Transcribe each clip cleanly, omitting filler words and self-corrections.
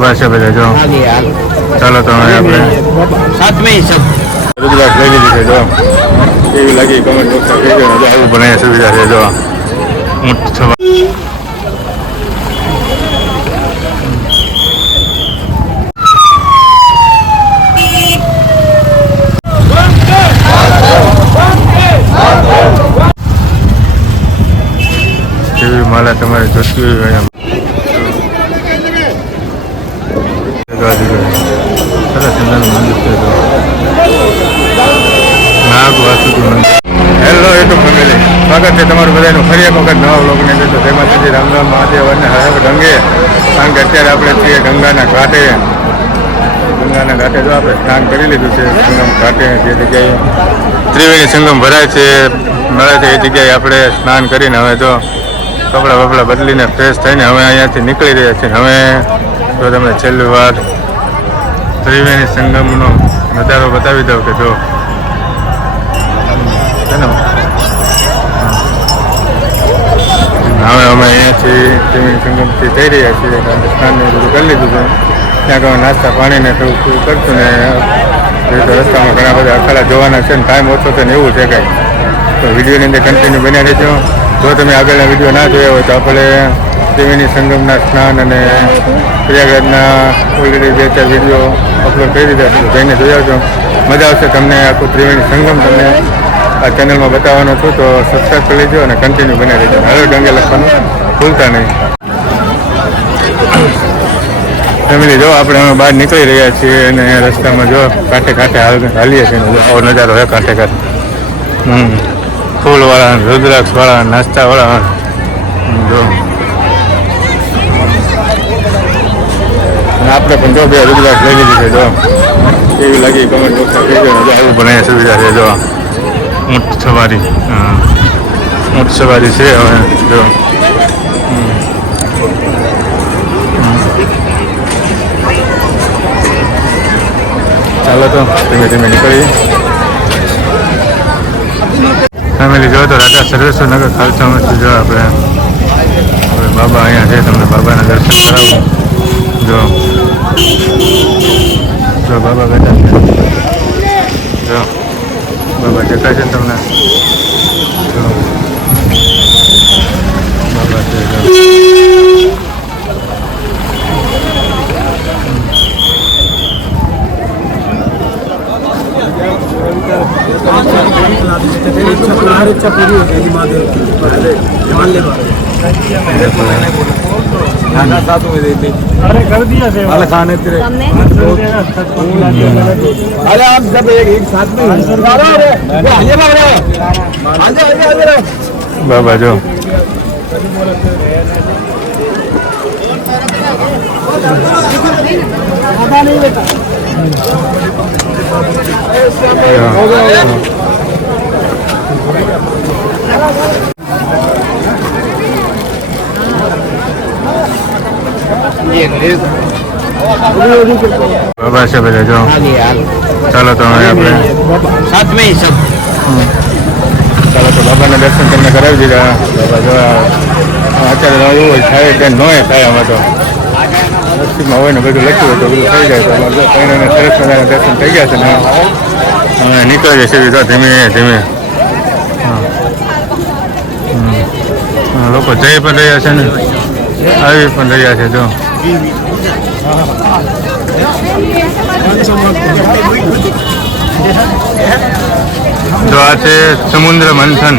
બાબા છે બધા જો. ચાલો તો હવે આપણે રુદ્રાક્ષ લઈ લીધી છે જો. કેવી લાગી કમેન્ટ બોક્સમાં કહેજો. આવું પણ અહીંયા સુવિધા છે જો. ઊંટ સવાર જેવી માલા તમારે જોતી હોય અહીંયા સરસ મજાનું મંદિર છે. નાગ વાસુકી મંદિર. હેલો યુટ્યુબ ફેમિલી, સ્વાગત છે તમારું બધાનું ફરી એક વખત નવા વ્લોગની અંદર. તો તેમાં સુધી રામ રામ મહાદેવ અને હર ગંગે. કારણ કે અત્યારે આપણે છીએ ગંગાના ઘાટે. ગંગાના ઘાટે જો આપણે સ્નાન કરી લીધું છે. સંગમ ઘાટે જે જગ્યાએ ત્રિવેણી સંગમ ભરાય છે મળે છે એ જગ્યાએ આપણે સ્નાન કરીને હવે જો કપડાં બપડા બદલીને ફ્રેશ થઈને હવે અહીંયાથી નીકળી રહ્યા છીએ. હવે જો તમને છેલ્લી વાર ત્રિવેણી સંગમનો નજારો બતાવી દઉં કે જો હવે અમે અહીંયાથી ત્રિવેણી સંગમથી જઈ રહ્યા છીએ. સ્નાનને બધું કરી લીધું છે. ત્યાં તમે નાસ્તા પાણીને થોડું કરશું ને તો રસ્તામાં ઘણા બધા અખાડા જોવાના છે ને ટાઈમ ઓછો છે ને એવું છે કાંઈ. તો વિડીયોની અંદર કન્ટિન્યુ બન્યા રહેજો. જો તમે આગળના વિડીયો ના જોયા હોય તો આપણે ત્રિવેણી સંગમના સ્નાન અને પ્રયાગરાજના ઓલરેડી 2-4 વિડીયો અપલોડ કરી દીધા છે. જઈને જોઈ આવજો, મજા આવશે તમને. આખું ત્રિવેણી સંગમ તમને આ ચેનલમાં બતાવવાનો છું. તો સબસ્ક્રાઈબ કરી લેજો અને કન્ટિન્યુ બની રહેજો. હર ગંગે લખવાનું ભૂલતા નહીં. ફેમિલી જો આપણે હવે બહાર નીકળી રહ્યા છીએ અને રસ્તામાં જો કાંઠે કાંઠે હાલીએ છીએ. આવો નજારો હોય કાંઠે કાંઠે. ફૂલવાળા, રુદ્રાક્ષવાળા, નાસ્તાવાળા જો. આપણે પણ જો બે રુદ્રાક્ષ લઈ લીધી છે જો. કેવી લાગી કમેન્ટ બોક્સમાં કહેજો. આવું પણ અહીંયા સુવિધા છે જો. ઊંટ સવારી, ઊંટ સવારી છે હવે જો. ચાલો તો ધીમે ધીમે નીકળીએ. ફેમિલી જો તો રાજા સર્વેશ્વર નગર ખાલસામાંથી જો આપણે હવે બાબા અહીંયા છે. તમને બાબાના દર્શન કરાવું જો. જો બાબા બેઠા છે જો. બાબા દેખાય છે તમને જો. બાબા છે જો. हर इच्छा पूरी हो जाएगी महादेव की। मान ले साथ में देते। अरे कर दिया अरे खाने तेरे। अरे आप सब एक साथ में बाबा जो બાબા છે બધા જો. ચાલો તો હવે આપણે ચાલો તો બાબાના દર્શન તમને કરાવી દીધા. બાબા જો અત્યારે એવું થાય કે ન થાય. આમાં તો નસીબમાં હોય ને બધું લખ્યું હોય તો બધું થઈ જાય. તો અમારે સરસ મજાના દર્શન થઈ ગયા છે ને હવે નીકળી જશે ધીમે ધીમે. લોકો જઈ પણ રહ્યા છે ને આવી પણ રહ્યા છે જો. જો આ છે સમુદ્ર મંથન.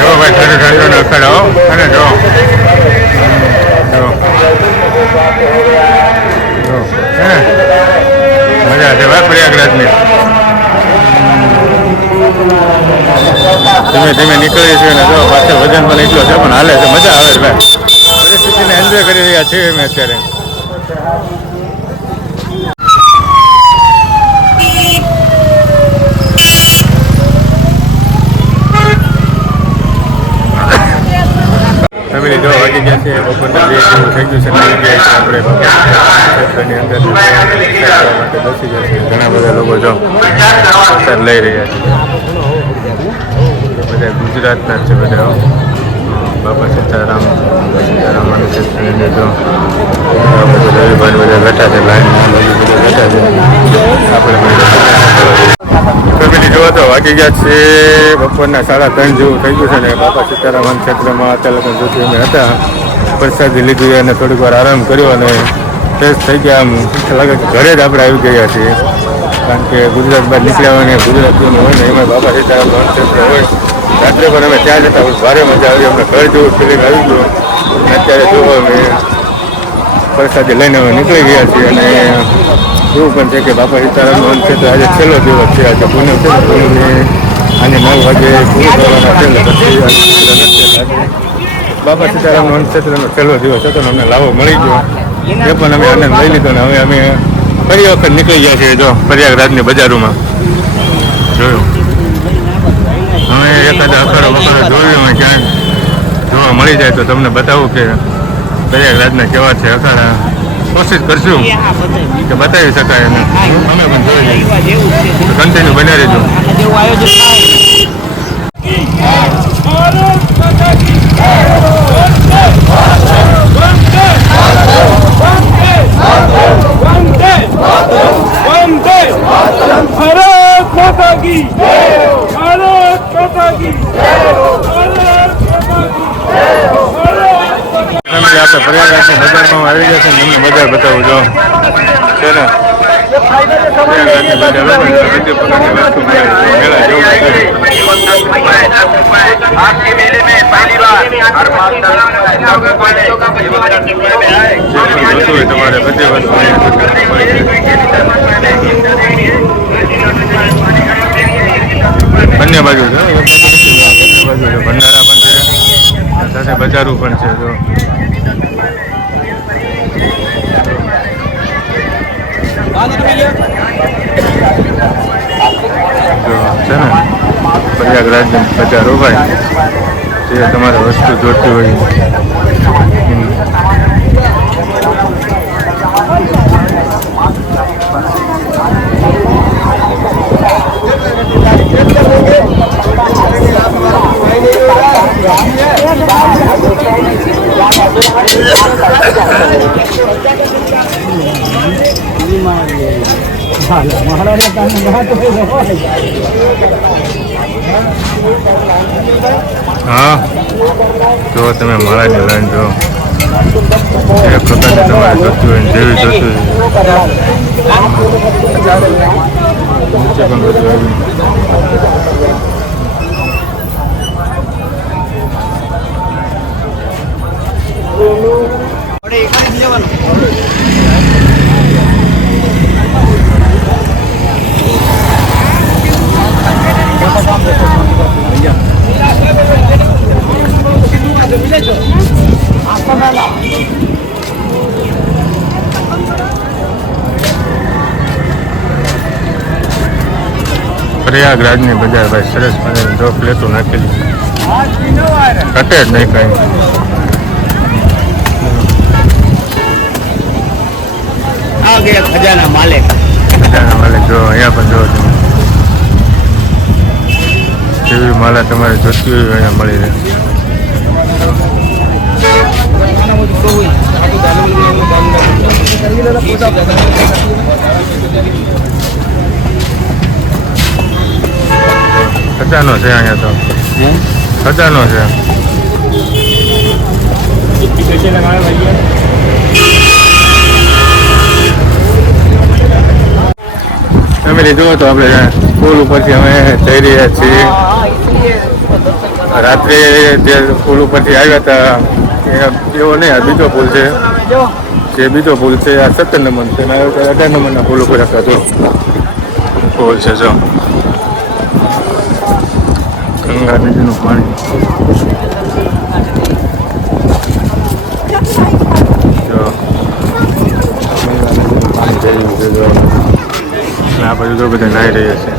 જો ભાઈ ઠંડો ઠંડો અખાડો અને જો મજા છે ભાઈ પ્રયાગરાજની. ધીમે ધીમે નીકળીએ છીએ ને જો પાછળ વજન પણ એટલો છે પણ હાલે છે. મજા આવે છે ભાઈ. પરિસ્થિતિને એન્જોય કરી રહ્યા છીએ અમે અત્યારે. ફેમિલી જો વાગી ગયા છે બપોરના 2 જેવું થઈ ગયું છે. આપણે ક્ષેત્રની અંદર માટે બેસી ગયા છે. ઘણા બધા લોકો જો પ્રસાદ લઈ રહ્યા છે. બધા ગુજરાતના જ છે બધા. બાપા સીતારામની ક્ષેત્રની જો રવિભાઈ બધા બેઠા છે લાઈનમાં બધા બેઠા છે આપણે ફેમિલી જોવો તો વાગી ગયા છે બપોરના 3:30 જેવું થઈ ગયું છે ને બાપા સીતારામ ક્ષેત્રમાં અત્યારે લોકો જોતી અમે હતા પ્રસાદી લીધી અને થોડીક વાર આરામ કર્યો અને ફ્રેશ થઈ ગયા આમ લાગે કે ઘરે જ આપણે આવી ગયા છીએ કારણ કે ગુજરાત બહાર નીકળ્યા હોય ને ગુજરાતીઓનું હોય ને એમાં બાપા સીતારામ ક્ષેત્ર હોય રાત્રે પણ અમે ત્યાં જતા ભારે મજા આવી અમને ઘર જેવું ફિલિંગ આવી ગયું અને અત્યારે જોવો અમે પ્રસાદી લઈને અમે નીકળી ગયા છીએ અને એવું પણ છે કે બાપા સીતારામનું ક્ષેત્ર આજે છેલ્લો દિવસ છે આજે પૂનમ છે પૂનમને આજે 9 વાગે પૂરું કરવાના છે પછી બાપા સીતારામનું ક્ષેત્રનો છેલ્લો દિવસ હતો ને અમને લાવો મળી ગયો એ પણ અમે આનંદ લઈ લીધો ને હવે અમે ફરી વખત નીકળી ગયા છીએ જો પ્રયાગરાજની બજારોમાં જોયું હવે એકાદા અખાડો બખાડો જોયું અમે ક્યાંક જોવા મળી જાય તો તમને બતાવું કે પ્રયાગરાજના કેવા છે અખાડા કોશિશ કરશું કે બતાવી શકાય અને અમે પણ જોઈ લઈએ કન્ટિન્યુ બન્યા રહેજો આપણે પ્રયાગરાજની બજારમાં આવી ગયા છે ને તમને બજાર બતાવું જો છે ને પ્રયાગરાજની બજાર બધી પ્રકારની વસ્તુ મેળા જેવું आपके मेले में पहली बार हर તમારે બધી વસ્તુ બંને બાજુ છે ભંડારા પણ છે સાથે બજારો પણ છે જો છે ને પ્રયાગરાજની બજારો ભાઈ જે તમારે વસ્તુ જોતી હોય હા જો તમે માળાની લાઈન જો એક પ્રકારની તમારે જોતી હોય જેવી જોતી હોય નીચે પણ બધું આવ્યું પ્રયાગરાજની બજાર ભાઈ સરસ મજાની જો પ્લેટો નાખેલી ઘટે જ નહીં કાંઈ खजाना मालिक જો અહીંયા પણ જો તમે જેવી માલા તમારે જોતી હોય અહીંયા મળી રહે ખજાનો છે અહીંયા તો ખજાનો છે ફેમિલી જુઓ તો આપણે પુલ ઉપરથી અમે જઈ રહ્યા છીએ રાત્રે જે પુલ ઉપરથી આવ્યા હતા એવો નહીં આ બીજો પુલ છે જે બીજો પુલ છે આ 17 નંબર છે 18 નંબરના પુલ ઉપર હતા જો પુલ છે જો ગંગા નદીનું પાણી જો પાણી જઈ રહ્યું છે જો આ બાજુ તો બધા નાહી રહ્યા છે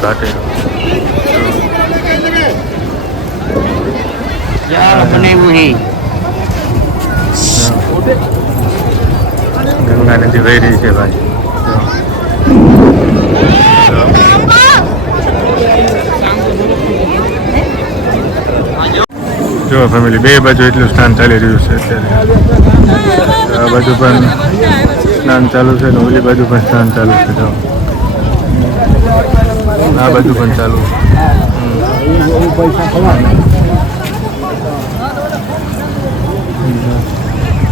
ઘાટે ગંગા નદી વહી રહી છે ભાઈ જો ફેમિલી બે બાજુ એટલું સ્નાન ચાલી રહ્યું છે અત્યારે. આ બાજુ પણ સ્નાન ચાલુ છે ને ઓલી બાજુ પણ સ્નાન ચાલુ છે. જો આ બાજુ પણ ચાલુ છે.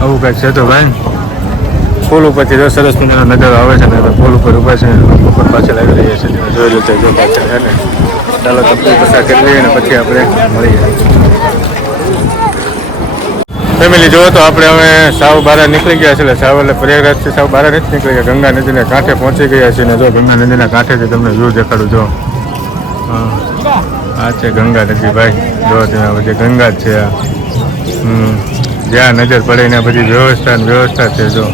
આવું કાંઈક છે તો ભાઈ. પુલ ઉપરથી જો સરસ મજાનો નજારો આવે છે ને તો પુલ ઉપર ઊભા છે ઉપર પાછળ આવી રહ્યા છે જોઈ લેતા જો પાછળ છે ને. ચાલો તમને પસાર કરી લઈએ ને પછી આપણે મળીએ. ફેમિલી જુઓ તો આપણે હવે સાવ બહાર નીકળી ગયા છે એટલે સાવ એટલે પ્રયાગરાજથી સાવ બહાર નથી નીકળી ગયા. ગંગા નદીને કાંઠે પહોંચી ગયા છીએ ને જો ગંગા નદીના કાંઠેથી તમને વ્યૂ દેખાડું. જો આ છે ગંગા નદી ભાઈ. જો તમે બધી ગંગા જ છે આ. જ્યાં નજર પડે ને બધી વ્યવસ્થા છે. જો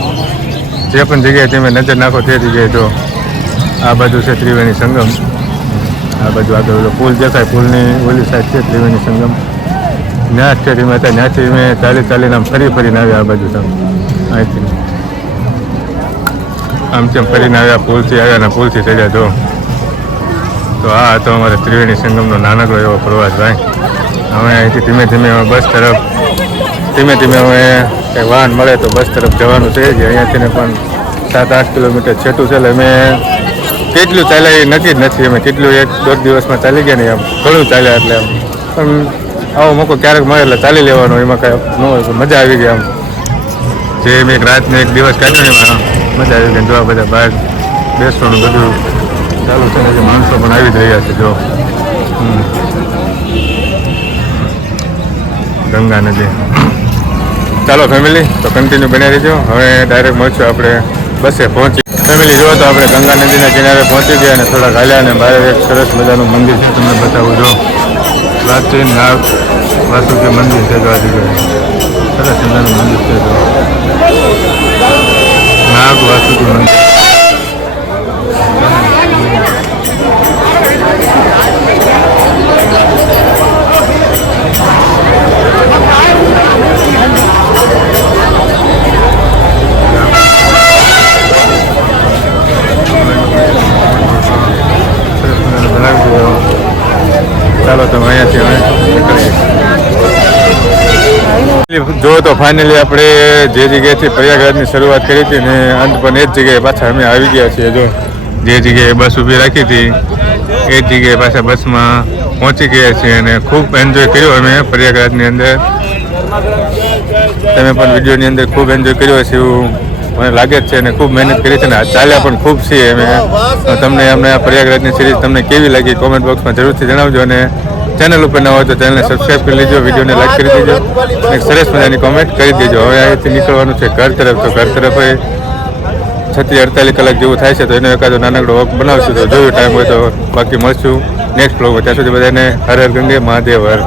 જે પણ જગ્યાએ તમે નજર નાખો તે જગ્યાએ જો આ બાજુ છે ત્રિવેણી સંગમ. આ બાજુ આગળ પુલ દેખાય પુલની ઓલી સાઈડ છે ત્રિવેણી સંગમ. ત્યાં જ છે ત્યાંથી મેં ચાલીને આમ ફરીને આવ્યા આ બાજુ તમે અહીંથી આમ તેમ ફરીને આવ્યા પુલથી આવ્યા ને પુલથી ચડ્યા જો. તો આ હતો અમારે ત્રિવેણી સંગમનો નાનકડો એવો પ્રવાસ ભાઈ. હવે અહીંથી ધીમે ધીમે બસ તરફ હવે કંઈ વાહન મળે તો બસ તરફ જવાનું છે. જે અહીંયાથી પણ 7-8 કિલોમીટર છેટું છે એટલે અમે કેટલું ચાલ્યા એ નક્કી જ નથી. અમે કેટલું 1-1.5 દિવસમાં ચાલી ગયા નહીં આમ ઘણું ચાલ્યા એટલે આમ પણ આવો મોકો ક્યારેક મળે એટલે ચાલી લેવાનો. એમાં કાંઈ ન હોય મજા આવી ગઈ આમ. જે મેં એક રાતને એક દિવસ કાઢ્યો ને એમાં મજા આવી ગઈ. જોવા બધા બહાર બેસવાનું બધું ચાલુ છે ને જે માણસો પણ આવી જ રહ્યા છે. જો ગંગા નદી. ચાલો ફેમિલી તો કન્ટિન્યુ બની રહીજો. હવે ડાયરેક્ટ મળશું આપણે બસે પહોંચી. ફેમિલી જુઓ તો આપણે ગંગા નદીના કિનારે પહોંચી ગયા અને થોડા હાલ્યા અને બહાર એક સરસ મજાનું મંદિર છે તમને બતાવું. જો પ્રાચીન નાગ વાસુકી મંદિર છે. જો આ જગ્યાએ સરસ મજાનું મંદિર છે. જો નાગ વાસુકી મંદિર. ચાલો તમે અહીંયાથી નીકળીએ. જો તો ફાઇનલી આપણે જે જગ્યાએથી પ્રયાગરાજની શરૂઆત કરી હતી ને અંત પણ એ જ જગ્યાએ પાછા અમે આવી ગયા છીએ. જો જે જગ્યાએ બસ ઊભી રાખી હતી એ જ જગ્યાએ પાછા બસમાં પહોંચી ગયા છીએ અને ખૂબ એન્જોય કર્યો અમે પ્રયાગરાજની અંદર. તમે પણ વિડીયોની અંદર ખૂબ એન્જોય કર્યો હશે એવું મને લાગે જ છે અને ખૂબ મહેનત કરી છે ને ચાલ્યા પણ ખૂબ છીએ અમે. તમને અમને આ પ્રયાગરાજની સિરીઝ તમને કેવી લાગી કોમેન્ટ બોક્સમાં જરૂરથી જણાવજો અને ચેનલ ઉપર ન હોય તો ચેનલને સબસ્ક્રાઈબ કરી લેજો, વિડીયોને લાઈક કરી દેજો, એક સરસ મજાની કોમેન્ટ કરી દેજો. હવે અહીંથી નીકળવાનું છે ઘર તરફ. તો ઘર તરફ 36-48 કલાક જેવું થાય છે તો એનો એકાદો નાનકડો વોક બનાવશું. તો જોયું ટાઈમ હોય તો બાકી મળશું નેક્સ્ટ બ્લોગમાં. ત્યાં સુધી બધાને હર હર ગંગે મહાદેવ હર.